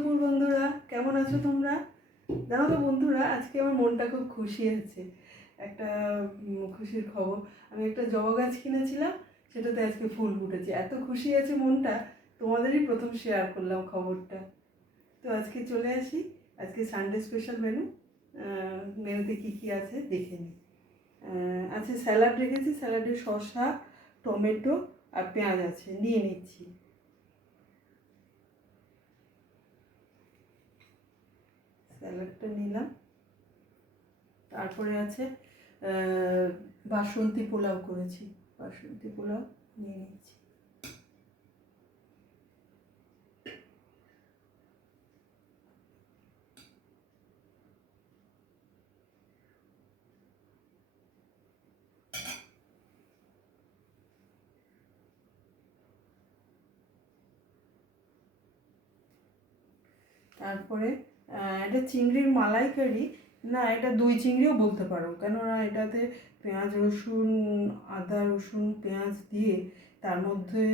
দুপুর বন্ধুরা, কেমন আছো তোমরা? জানো তো বন্ধুরা, আজকে আমার মনটা খুব খুশি আছে। একটা খুশির খবর, আমি একটা জবা গাছ কিনেছিলাম, সেটাতে আজকে ফুল ফুটেছে। এত খুশি আছে মনটা, তোমাদেরই প্রথম শেয়ার করলাম খবরটা। তো আজকে চলে আসি, আজকে সানডে স্পেশাল মেনু। মেনুতে কী কী আছে দেখে নিই। আছে স্যালাড রেখেছি, স্যালাডে শসা, টমেটো আর পেঁয়াজ আছে, নিয়ে নিচ্ছি। স্যালাডটা নিলাম। তারপরে আছে বাসন্তী পোলাও করেছি, বাসন্তী পোলাও নিয়ে নিচ্ছি। তারপরে এটা চিংড়ির মালাইকারি, না এটা দই চিংড়িও বলতে পারো, কেননা এটাতে পেঁয়াজ রসুন, আদা রসুন পেঁয়াজ দিয়ে তার মধ্যে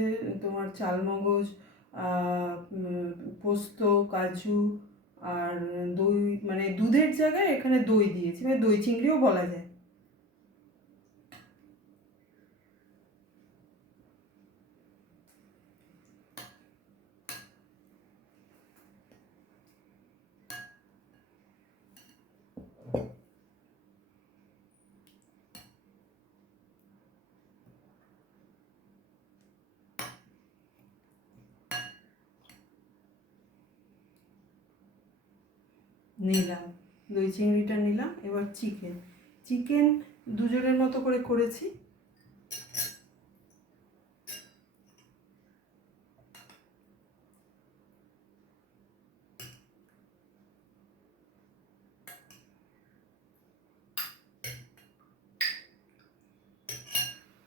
তোমার চালমগজ, পোস্ত, কাজু আর দই, মানে দুধের জায়গায় এখানে দই দিয়েছি, মানে দই চিংড়িও বলা যায়। নিলাম দই চিংড়িটা নিলাম। এবার চিকেন চিকেন দুজনের মতো করে করেছি।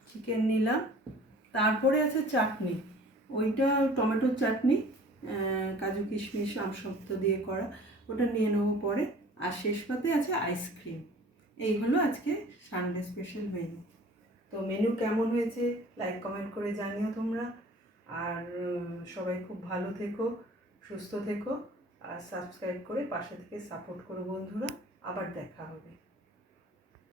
চিকেন নিলাম। তারপরে আছে চাটনি, ওইটা টমেটোর চাটনি, কাজু কিশমিশ আমসত্ত্ব দিয়ে করা, ওটা নিয়ে নেবো পরে। আর শেষ পাতে আছে আইসক্রিম। এই হলো আজকে সানডে স্পেশাল মেনু। তো মেনু কেমন হয়েছে লাইক কমেন্ট করে জানিও তোমরা। আর সবাই খুব ভালো থেকো, সুস্থ থেকো, আর সাবস্ক্রাইব করে পাশে থেকে সাপোর্ট করো বন্ধুরা। আবার দেখা হবে।